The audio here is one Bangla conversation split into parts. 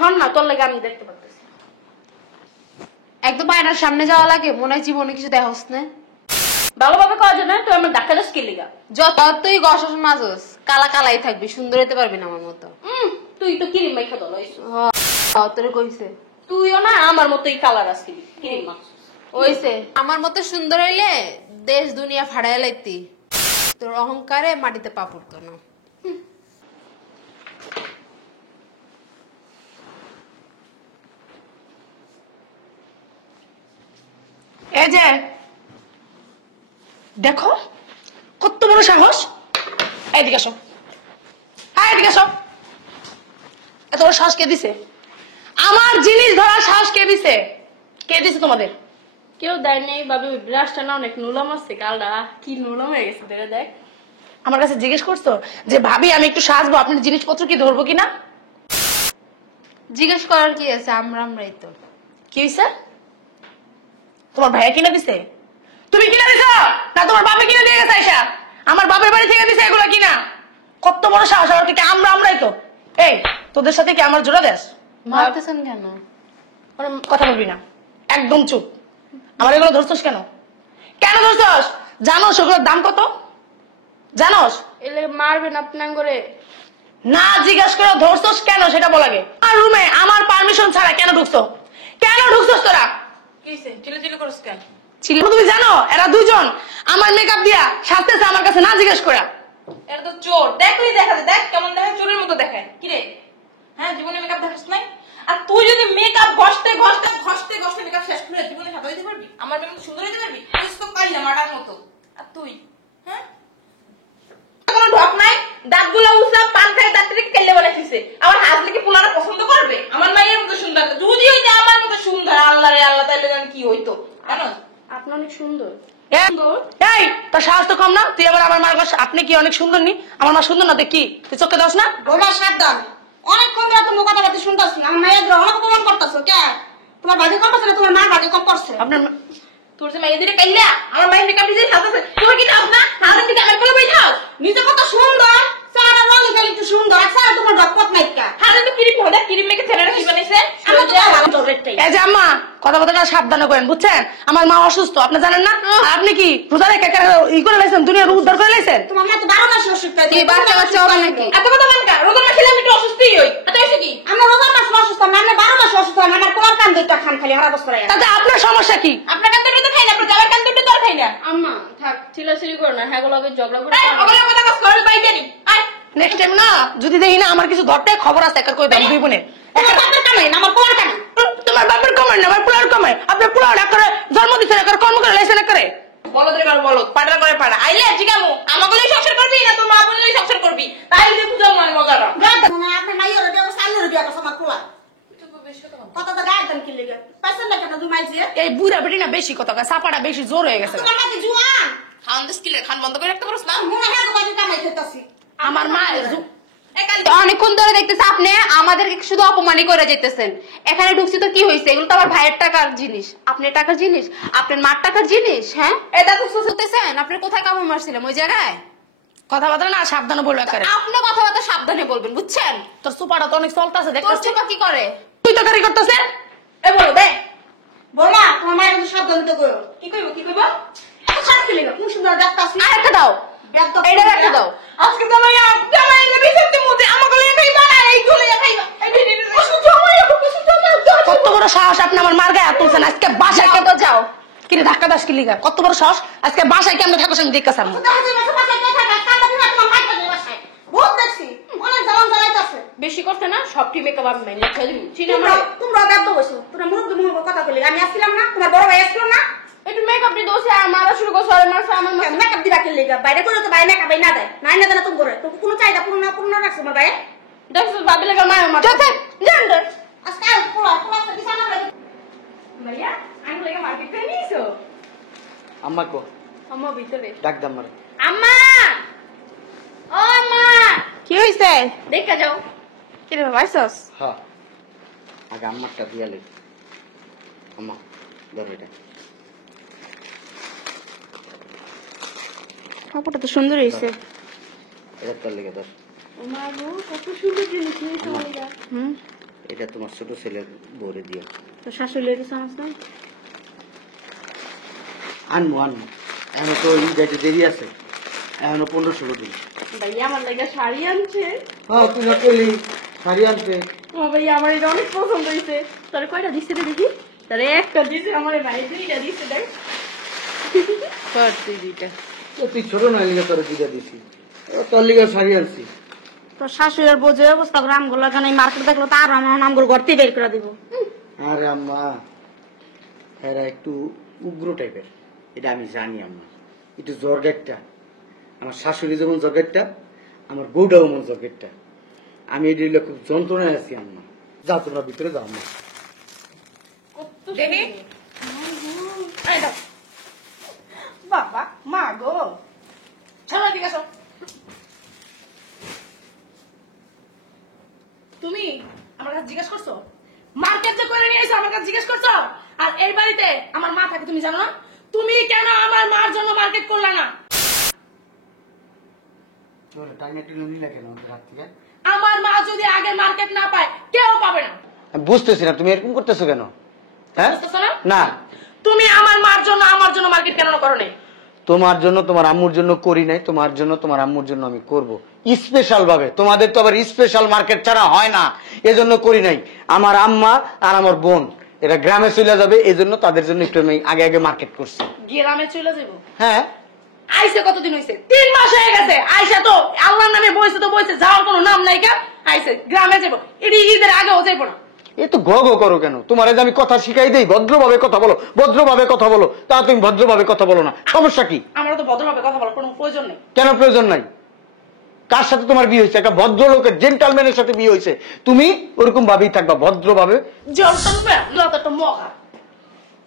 শোন না, তোর লাগে আমি দেখতে পারতেছি। একদম আয়নার সামনে যাওয়া লাগে, মনে হয় জীবনে কিছু দেখাস না। ভালোভাবে কওয়া যায় না, তুই আমার ধাক্কা দাস কি লিগা? যতই গসস মাজস কালা কালাই থাকবি, সুন্দর হতে পারবি না আমার মতো। তুই তো ক্রিম মাইখা দল হইছিস। তোরে কইছে তুইও না আমার মতোই কালার আসছিলি, ক্রিম মাখছিস। ওইছে আমার মতো সুন্দর হইলে দেশ দুনিয়া ফাড়াই লাইতি, তোর অহংকারে মাটিতে পা পড়তো না। এই যে দেখো কত বড় সাহস, এইদিকে আসো, এইদিকে আসো। এত বড় সাহস কে দিছে? আমার জিনিস ধরার সাহস কে দিছে? কে দিছে তোমাদের? কেউ দেয় নেই ভাবি, ওই ব্রাশটা না অনেক নুলাম আসছে, কালটা কি নুলাম হয়ে গেছে, দেখে দেখ। আমার কাছে জিজ্ঞেস করছো যে ভাবি আমি একটু সাজবো, আপনার জিনিসপত্র কি ধরবো কিনা? জিজ্ঞেস করার কি আছে, আমরাই তো। কি হইছে? তোমার ভাইয়া কিনে দিছে? তুমি কিনে দিছ না তোমার বাবা কিনে দিয়ে গেছে? আয়শা আমার বাপের বাড়ি থেকে দিছে এগুলো কিনা? কত বড় সাহস! আর কি আমরাই তো। এই তোদের সাথে কি আমার জোড়া দেশ? মারতেছেন কেন? কথা বলবি না, একদম চুপ। আমার এগুলো ধরছস কেন? কেন ধরছস? জানোস ওগুলোর দাম কত? জানোস? এলে মারবেন আপনার করে? না জিজ্ঞাসা করে ধরছস কেন সেটা বল আগে। আর রুমে আমার পারমিশন ছাড়া কেন ঢুকছো? কেন ঢুকছস তোরা? কিসে চিল্লাচিল্লি করছ কেন? ছিল তুমি জানো এরা দুজন আমার মেকআপ দিয়া সাজতেছে আমার কাছে না জিজ্ঞেস করা। এটা তো চোর, দেখলি দেখা যায়, দেখ কেমন দেখায়, চোরের মতো দেখায়। কি রে, হ্যাঁ জীবনে মেকআপ দেখাস নাই? আর তুই যদি মেকআপ ঘষতে মেকআপ শেষ করে জীবনে সাদা হইতে পারবি? আমার মেয়ে সুন্দর হইতে পারবি? তুই তো কালি না মারার মতো। আর তুই হ্যাঁ কোনো ঢক নাই, দাঁতগুলো উঁচা, পান খায় দাঁত থেকে কেলে বানাইছে। আমার হাজলে কি পোলারা পছন্দ করবে? আমার মায়ের মতো সুন্দর, যদি হইতে আমার মতো সুন্দর, আল্লাহ রে আল্লাহ, তাইলে জানি কি হইতো। জানো আপনি অনেক সুন্দর। এই তোর সাহস তো কম না? তুই আবার আমার মার কাছে আপনি কি অনেক সুন্দর নি? আমার মা সুন্দর না তুই কি তুই চোখে দাস না? বৌমা সাবধান, অনেকক্ষণ ধরে তুমি কথা কথা শুনতেছি। আমার মায়ের গ্রহণ অপমান করতেছো কে? তোমার ভাবি কম করছে না, তোমার মা ভাবি কম করছে? আপনার তোর যে মাইয়া দিলে কাইলা আমার মায়ের মেকআপ নিজে সাজাছে, তুমি কি নাও না? হাতের দিকে আমার কোলে বইঠাও। নিজে কত সুন্দর, সারা রঙ গেল একটু সুন্দর, আর সারা তোমার ডকপট নাইকা। হাতে তো ক্রিম হদা, ক্রিম মেখে ছেলেরা কি বানাইছে? আমার তো ভালো তো রেটটাই। এই যে আম্মা কথা বলতে সাবধানে করেন বুঝছেন? আমার মা অসুস্থ আপনি জানেন না? আর আপনি কি রোজা রেখে ই করে লাইছেন, দুনিয়ার উদ্ধার করে লাইছেন? তোমার মা তো 12 মাস অসুস্থ। এই বাচ্চা বাচ্চা হবে নাকি? এত কথা বলেন কা? রোজার মাসে আমি একটু অসুস্থই হই। এত হইছে কি? আমার রোজার মাস অসুস্থ, মানে 12 মাস অসুস্থ, মানে তোমার কান দুইটা খান খালি হারা বছর। তাতে আপনার সমস্যা কি? আপনার কান তো খাই না, আপনার জামার কান তো খাই না। আম্মা থাক, চিল্লাচিল্লি করো না, হ্যাঁ গুলো ঝগড়া করে। এই ওগুলো কথা কাজ করে পাই জানি। আয় নেক্সট টাইম না যদি দেখি না আমার কিছু ধরতে খবর আছে একার করে দেন দুই বোনের। তোমার বাপের কামাই না, আমার তোমার কামাই। তোমার বাপের কমায় না আমার পুলার কমায়। আপনার পুলার করে জন্ম দিচ্ছেন একার কর্ম করে লাইছেন করে। বলদের কার বলদ, পাড়া করে পাড়া। আইলে জিগামু আমাকে লই সংসার করবি না তোর মা বলে লই সংসার করবি? তাই যে বুঝাও মানে মজাটা। মানে আপনার মাইয়ের দিয়ে সামনে দিয়ে গেছে আমার পোলা। কত তো গায়ের দাম কি লেগে পাইছেন না কেন দুমাই যে? এই বুড়া বেটি না বেশি কথা কয়, চাপাটা বেশি জোর হয়ে গেছে। তোমার মা কি জুয়ান? খান দিস কিলে খান বন্ধ করে রাখতে পারছ না? মনে হয় তো বাড়ি কামাই খেতেছি। আমার মা অনেকক্ষণ ধরে দেখতেছে আপনি আমাদেরকে শুধু অপমানই করে যেতেছেন। এখানে ঢুকছি তো কি হয়েছে? এগুলো তো আমার ভাইয়ের টাকার জিনিস, আপনার টাকার জিনিস, আপনার মার টাকার জিনিস। হ্যাঁ এটা তো শুনতেছেন? আপনার কোথায় কামড় মারছিলাম? ওই জায়গায় কথাবার্তা না সাবধানে বলবে করে। আপনি কথাবার্তা সাবধানে বলবেন বুঝছেন? তোর সুপাটা তো অনেক চলতেছে তোর দেখতেছিস। চোখা কি করে? তুই তো গাড়ি করতেছে। এ বলো দে বৌমা তোমার মায়ের কিন্তু সাবধান তো করো। কি কইব? এত খারাপ কি লেগে? কোন সুন্দর ডাক্তারছি। আরেকটা দাও, এটা একটা দাও। আজকে জামাই বিসর্তে মুতে আমাকে লইয়া খাইবা, এইগুলো লইয়া খাইবা। এই ভিডিও অসুস্থ হয়ে কত বড় সাহস আপনি আমার মার গায়ে হাত তুলছেন? আজকে বাসায় যাও তো যাও। কিরে ধাক্কা দাস কি লিগা? কত বড় সাহস! আজকে বাসায় কেমনে থাকো আমি দেখতেছি। বহুত দেখছি অনেক জ্বালান জ্বালাইতেছে। বেশি করতে না, সবটি মেকআপ আমি মাইনা খেলি। চিনা তোমরা মানে তোমরা ব্যর্থ হইছো। তোমরা মুরব্বি কথা কইলে আমি আসছিলাম না? তোমার বড় ভাই আসছিল না? একটু মেকআপ দি দোষে আর মারা শুরু করছ আর মারছ আমার মা। মেকআপ দিবা কি লেগে? বাইরে করে তো বাইরে মেকআপ না দেয়। নাই না দেয় তুমি করে। তো কোনো চাহিদা পূর্ণ রাখছো আমার ভাই? দেখছ ভাবি লাগা মায়া মার। যাতে জান দে আজকে পোলা বিছানা লাগে। ভাইয়া আমি লাগা মার্কেট করে নিছো। আম্মা কো আম্মা ভিতরে। ডাক দাম মারে। আম্মা, ও আম্মা, কি হইছে? দেখা যাও। কি রে বাবা আইছস? হ্যাঁ আগে আম্মারটা দিয়ালে। আম্মা ধরো এটা। কাপড়টা তো সুন্দর হইছে। এটা তোর লেগে ধর। মা গো কত সুন্দর জিনিস নিয়েছো লাগা। এটা তোমার ছোট ছেলের বউরে দিয়া। তো শাশুড়ি কিছু আনছ না? আনবো এখনো তো এই যাইতে দেরি আছে, এখনো 15-16 দিন। ভাইয়া আমার লাগে শাড়ি আনছে। হ্যাঁ তুই না পেলি শাড়ি আনতে। ও ভাইয়া আমার এটা অনেক পছন্দ হয়েছে। তোর কয়টা দিচ্ছে রে দেখি? তোর একটা দিছে, আমার ভাই দুইটা দিছে দেখ। কর তুই দুইটা। তো তুই ছোট না লিগে তোর দিদা দিছি, তোর লিগে শাড়ি আনছি। তোর শাশুড়ির বোঝে অবস্থা করে আমগুলো কেন মার্কেট দেখলো তার আমার নামগুলো ঘরতেই বের করে দিব। আরে আম্মা এরা একটু উগ্র টাইপের, এটা আমি জানি আম্মা। একটু জর্গেটটা, আমার শাশুড়ি যেমন জর্গেটটা, আমার বউটাও যেমন জর্গেটটা। আমি এটা হইলে খুব যন্ত্রণায় আছি আম্মা। যাও তোমরা ভিতরে যাও আম্মা। দেখি এই দাও। বাবা মা গো, চলো ঠিক আছে। তুমি আমার কাছে জিজ্ঞেস করছো মার্কেট যে করে নিয়ে এসো, আমার কাছে জিজ্ঞেস করছো? আর এই বাড়িতে আমার মা থাকে তুমি জানো না? তুমি কেন আমার মার জন্য মার্কেট করলা না? আমার মা যদি আগে মার্কেট না পায় কেউ পাবে না। আমি বুঝতেছি না তুমি এরকম করতেছো কেন? হ্যাঁ বুঝতেছো না? না, তুমি আমার মার জন্য আমার জন্য মার্কেট কেন করো নাই? তোমার জন্য তোমার আম্মুর জন্য করি নাই, তোমার জন্য তোমার আম্মুর জন্য আমি করব স্পেশাল ভাবে। তোমাদের তো আবার স্পেশাল মার্কেট ছাড়া হয় না, এজন্য করি নাই। আমার আম্মা আর আমার বোন এরা গ্রামে চলে যাবে, এজন্য তাদের জন্য একটু আমি আগে আগে মার্কেট করছি। গ্রামে চলে যাবো? হ্যাঁ আইসে কতদিন হয়েছে? 3 মাস হয়ে গেছে। আইসা তো আল্লাহর নামে বইছে তো বইছে, যাওয়ার কোনো নাম নাই। কা আইসে গ্রামে যাবো, এটি ঈদের আগেও যাইবো না। এ তো গ করো কেন? তোমার যে আমি কথা শিখাই দেই ভদ্রভাবে কথা বলো, ভদ্রভাবে কথা বলো, তা তুমি ভদ্রভাবে কথা বলো না, সমস্যা কি? আমারও তো ভদ্রভাবে কথা বলার কোনো প্রয়োজন নেই। কেন প্রয়োজন নাই? কার সাথে তোমার বিয়ে হয়েছে? একটা ভদ্রলোকের জেন্টালম্যানের সাথে বিয়ে হয়েছে, তুমি ওরকম ভাবেই থাকবা ভদ্রভাবে। তো মগা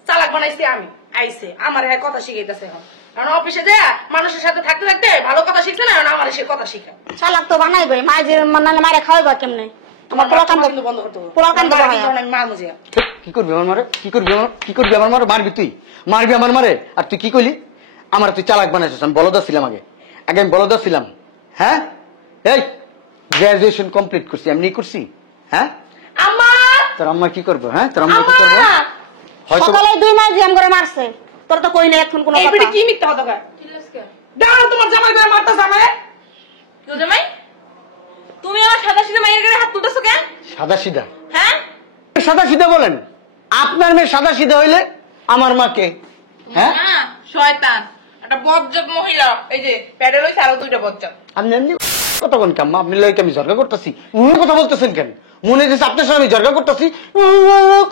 চালাক বানাইছি আমি। আইসে আমার হ্যাঁ কথা শিখাইতেছে এখন, কারণ অফিসে দেয়া মানুষের সাথে থাকতে থাকতে ভালো কথা শিখছে না, আমার সে কথা শিখা। চালাক তো বানাইবে, মাঝে মানে মারে খাওয়াইবা কেমনে? আমার পোলা কান্দ বন্ধ করতে হবে। পোলা কান্দ আমি মার মুজে কি করবি আমার মারে? কি করবি আমার মারে? মারবি তুই? মারবি আমার মারে? আর তুই কি কইলি? আমার তুই চালাক বানাইছিস। আমি বলদা ছিলাম আগে আমি বলদা ছিলাম। হ্যাঁ এই গ্রাজুয়েশন কমপ্লিট করছি, এমনি করছি। হ্যাঁ আম্মা তোর আম্মা কি করবো? হ্যাঁ তোর আম্মা কি করবো? হয়তো সকালে 2 মাস জিয়াম করে মারছে, তোর তো কই না এখন কোনো এই কথা। বিটি কি মিথ্যা কথা কয়? দাও তোমার জামাই করে মারতাছ আমারে। কেউ জামাই তুমি আমার সাদা সিধা মায়ের গায়ে হাত তুলতেছো কেন? সাদা সিধা? হ্যাঁ সাদা সিধা বলেন? আপনার মেয়ে সাদা সিধা হইলে আমার মাকে? হ্যাঁ না শয়তান একটা বজ্জাত মহিলা, এই যে প্যাডে রয়েছে আরো 2টা বজ্জাত। আপনি এমনি কথা কোন কাম্মা? আপনি লইকে আমি ঝরগা করতেছি, কথা বলতেছেন কেন? মনে হচ্ছে আপনার সাথে আমি ঝরগা করতেছি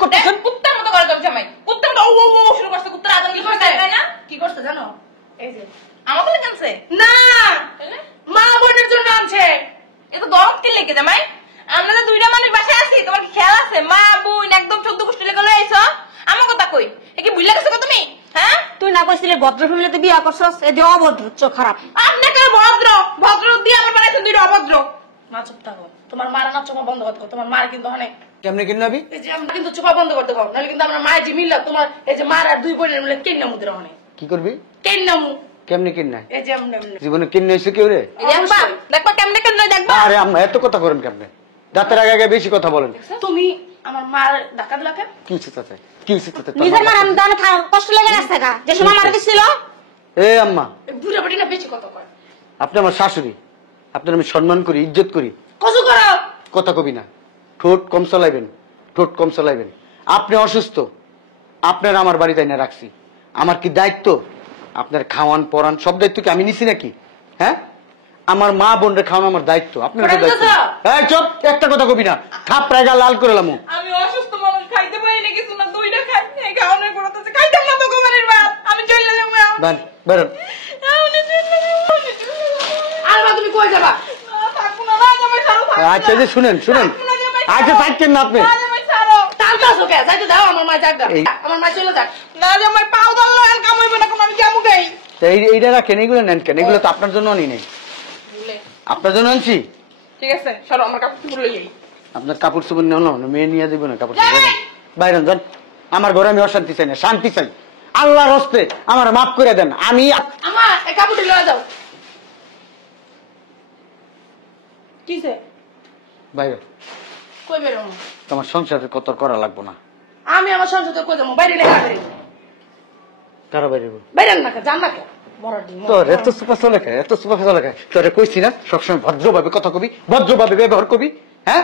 করতেছেন। কুত্তার মতো করে তোর জামাই, কুত্তার মতো ও শুরু করছে, কুত্তার আদম কি করছে তাই না? কি করছে জানো? এই যে আমার বলে কেনছে না মা বোনের জন্য আনছে। এ তো দরদ কে লেগে জামাই? আমরা তো 2টা মানুষ বাসায় আছি, তোমার কি খেয়াল আছে? মা বোন একদম 14 গোষ্ঠী লেগে লয়ে আইছো। আমার কথা কই? এ কি ভুলে গেছো তুমি? হ্যাঁ তুই না কইছিলি ভদ্র ফ্যামিলিতে বিয়া করছস, এই যে অভদ্র চোখ খারাপ। আপনাকে ভদ্র ভদ্র দিয়ে আমার বানাইছেন 2টা অভদ্র। মা চুপ থাকো, তোমার মার না চোপা বন্ধ করতে কও। তোমার মার কিন্তু অনেক কেমনে কিনবি? এই যে আমরা কিন্তু চোপা বন্ধ করতে কও, নাহলে কিন্তু আমরা মায়ের যে মিল্লা তোমার এই যে মার আর 2 বোনের মিলে কেন্না মুদ্রা অনেক কি করবি? কেন্নামু। কেমনে কিন নাই? এই যে আমরা জীবনে কিনে হয়েছে কেউ রে? দেখবা দেখবা কেমনে কেমনে দেখবা। আরে আম্মা এত কথা করেন কেমনে? দাঁতের আগে আগে বেশি কথা বলেন। তুমি আমার মার ধাক্কা দিলা কেন? কি হচ্ছে তাতে? কি হচ্ছে তাতে? নিজের মার আমি দানে কষ্ট লেগে গেছে গা, যে সময় মারা দিছিল। এ আম্মা, এই বুড়া বাড়ি না বেশি কথা কয়। আপনি আমার শাশুড়ি, আপনার আমি সম্মান করি, ইজ্জত করি। কসু করো। কথা কবি না, ঠোঁট কম চালাইবেন, ঠোঁট কম চালাইবেন। আপনি অসুস্থ, আপনার আমার বাড়িতে এনে রাখছি, আমার কি দায়িত্ব? আপনার খাওয়ান পরান সব দায়িত্ব কি আমি নিছি নাকি? হ্যাঁ আমার মা বোনরে খাওয়ানো আমার দায়িত্ব, আপনার ওটা দায়িত্ব। বুঝছো? এই চুপ, একটা কথা কবি না, থাপড়ায় গা লাল করে লামু। আমি অসুস্থ মানুষ, খাইতে পারি না কিছু না, 2টা খাই এই খাওয়ানোর পর তো খাইতাম না তো গোবারের ভাত। আমি চলে যাবো বের বেরোন। আর মা তুমি কই যাবা? থাকবো না, জামাই ছাড়ো, থাকবো না। আচ্ছা যে শুনেন শুনেন, আচ্ছা থাকছেন না আপনি। না, জামাই ছাড়ো। টানতাছো কে? যাইতে দাও আমার মা যাক গা। এই- আমার মা চলে যাক। না জামাই পাও দাও আর কামাইবে না, কোন আমি যাবো গাই। তা এইটা রাখেন, এইগুলো নেন কেন? এগুলো তো আপনার জন্য আনি নাই, আপনার জন্য আনছি। ঠিক আছে সরো, আমার কাপড় চুপড় লই যাই। আপনার কাপড় চোপড় নেও না, মেয়ে নিয়ে যাবো না কাপড় চোপড়। বাইরেন যান, আমার ঘরে আমি অশান্তি চাই না, শান্তি চাই। আল্লাহর হস্তে আমার মাফ করে দেন। আমি আমা এই কাপড়টি লয়ে যাও। কিসে? বাইরে কই বেরোম? তোমার সংসারে কত করা লাগবো না। আমি আমার সংসারে কই যাবো, বাইরে লেখা বেরিয়ে কারো বাইরে বাইরেন না জান না কে বড় ডিম তোর এত সুপার চলে খায়, এত সুপার চলে খায়। তোরে কইছি না সবসময় ভদ্রভাবে কথা কবি, ভদ্রভাবে ব্যবহার কবি। হ্যাঁ,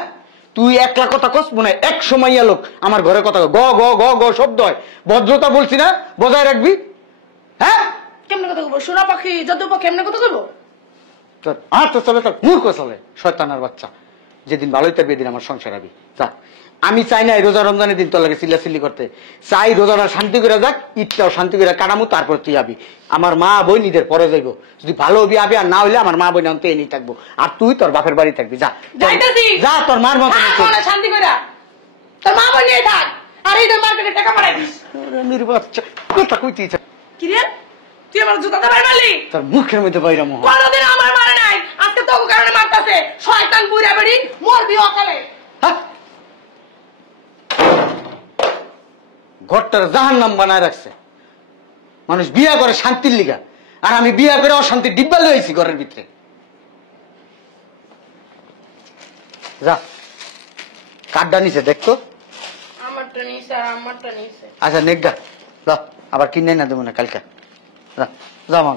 তুই একলা কথা কস মনে হয় 100 মাইয়া লোক আমার ঘরে কথা গ গ গ গ শব্দ হয়। ভদ্রতা বলছি না, বজায় রাখবি। হ্যাঁ, কেমনে কথা কইবো? সোনা পাখি যত পাখি কেমনে কথা কইবো? তোর আর তো চলে, তোর মূর্খ চলে, শয়তানের বাচ্চা। যেদিন ভালোই থাকবে এদিন আমার সংসার হবি। যা, আমি চাই না এই রোজা রমজানের দিন তোর লাগে চিল্লাচিল্লি করতে। চাই রোজাটা শান্তি করে যাক, ঈদটাও শান্তি করে কাটামু, তারপর তুই আবি। আমার মা বোন ঈদের পরে যাইবো, যদি ভালো হবি আবি, আর না হইলে আমার মা বোন অন্ত এনেই থাকবো। আর তুই তোর বাপের বাড়ি থাকবি। যা যাইতাছি। যা, তোর মার মতো থাক মনে শান্তি কইরা, তোর মা বই নিয়ে থাক, আর এই মার্কেটে টাকা পাঠাই দিস। বাচ্চা কথা কইতে ইচ্ছা। কি রে, তুই আমার জুতাতে বাইরে মারলি? তোর মুখের মধ্যে বাইরা মোহ। কোনদিন আমার মারে নাই, আজকে তোর কারণে মারতাছে। শয়তান বুইরা বেড়ি, মরবি অকালে। হ্যাঁ, ঘরটার জাহান্নাম বানায় রাখছে। মানুষ বিয়া করে শান্তির লিগা, আর আমি বিয়া করে অশান্তির ডিব্বা লইছি ঘরের ভিতরে। যা, কার্ডটা নিছে দেখতো। আমারটা নিছে আর আমারটা নিছে। আচ্ছা নেকগা, আবার কিনে না দেবো না কালকে। যা, যা মা।